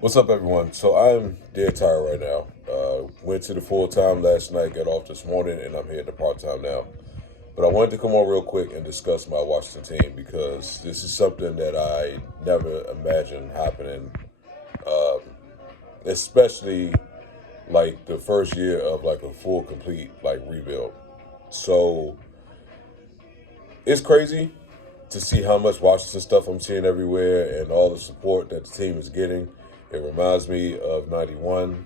What's up, everyone? So I'm dead tired right now. Went to the full time last night, got off this morning, and I'm here at the part time now. But I wanted to come on real quick and discuss my Washington team because this is something that I never imagined happening, especially like the first year of like a full complete like rebuild. So it's crazy to see how much Washington stuff I'm seeing everywhere and all the support that the team is getting. It reminds me of '91,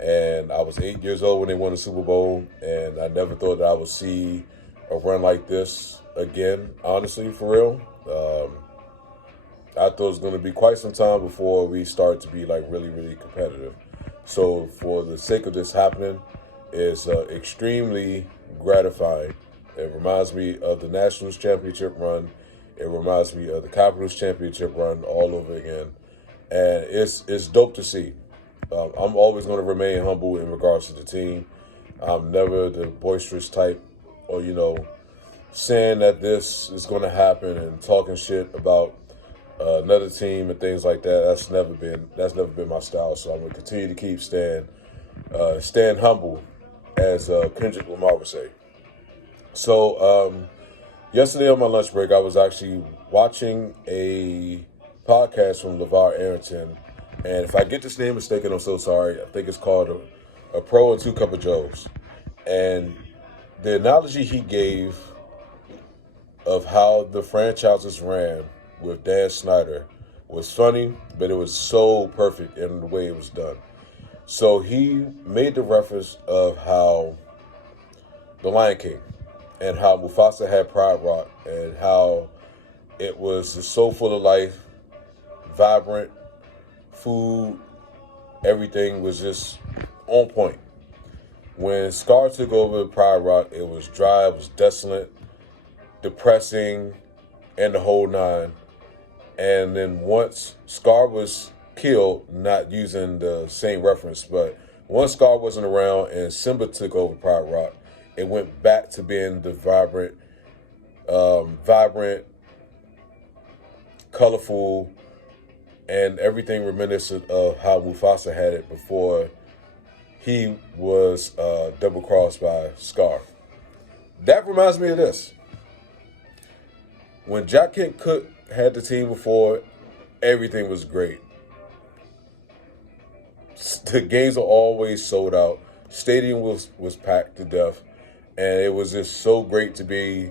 and I was 8 years old when they won the Super Bowl, and I never thought that I would see a run like this again, honestly, for real. I thought it was going to be quite some time before we start to be like really, really competitive. So for the sake of this happening, it's extremely gratifying. It reminds me of the Nationals championship run. It reminds me of the Capitals championship run all over again. And it's dope to see. I'm always going to remain humble in regards to the team. I'm never the boisterous type or, saying that this is going to happen and talking shit about another team and things like that. That's never been my style. So I'm going to continue to keep staying humble, as Kendrick Lamar would say. So yesterday on my lunch break, I was actually watching a podcast from LeVar Arrington, and if I get this name mistaken, I'm so sorry. I think it's called a Pro and Two Cup of Joes. And the analogy he gave of how the franchises ran with Dan Snyder was funny, but it was so perfect in the way it was done. So he made the reference of how the Lion King and how Mufasa had Pride Rock and how it was just so full of life, vibrant, food, everything was just on point. When Scar took over Pride Rock, it was dry, it was desolate, depressing, and the whole nine. And then once Scar was killed, not using the same reference, but once Scar wasn't around and Simba took over Pride Rock, it went back to being the vibrant, colorful, and everything reminiscent of how Mufasa had it before he was double crossed by Scar. That reminds me of this. When Jack Kent Cooke had the team before, everything was great. The games were always sold out. Stadium was packed to death. And it was just so great to be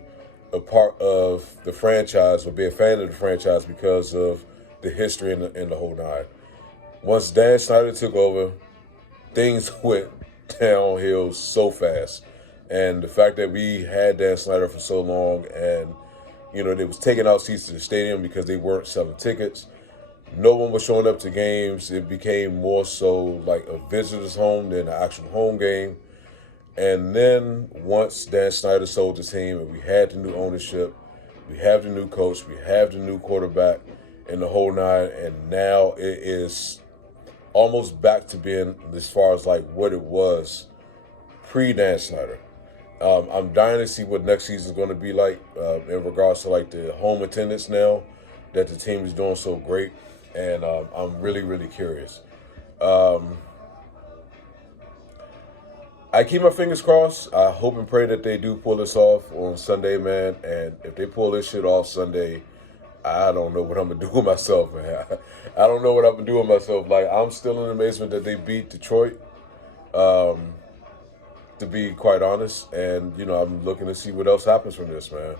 a part of the franchise or be a fan of the franchise because of the history and the whole nine. Once Dan Snyder took over, things went downhill so fast. And the fact that we had Dan Snyder for so long and, they was taking out seats to the stadium because they weren't selling tickets. No one was showing up to games. It became more so like a visitor's home than an actual home game. And then once Dan Snyder sold the team and we had the new ownership, we have the new coach, we have the new quarterback and the whole nine, and now it is almost back to being as far as like what it was pre-Dan Snyder. I'm dying to see what next season is going to be like in regards to like the home attendance now that the team is doing so great, and I'm really, really curious. I keep my fingers crossed. I hope and pray that they do pull this off on Sunday, man. And if they pull this shit off Sunday, I don't know what I'm going to do with myself, man. I don't know what I'm going to do with myself. Like, I'm still in amazement that they beat Detroit, to be quite honest. And, I'm looking to see what else happens from this, man.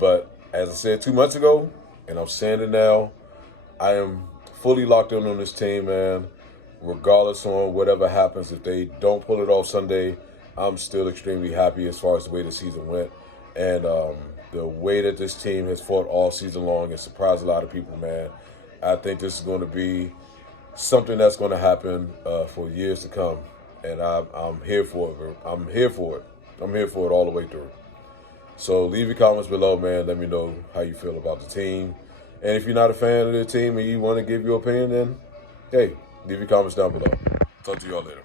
But as I said 2 months ago, and I'm saying it now, I am fully locked in on this team, man. Regardless on whatever happens, if they don't pull it off Sunday, I'm still extremely happy as far as the way the season went. And the way that this team has fought all season long and surprised a lot of people, man. I think this is going to be something that's going to happen for years to come. And I'm here for it. I'm here for it. I'm here for it all the way through. So leave your comments below, man. Let me know how you feel about the team. And if you're not a fan of the team and you want to give your opinion, then, hey, leave your comments down below. Talk to y'all later.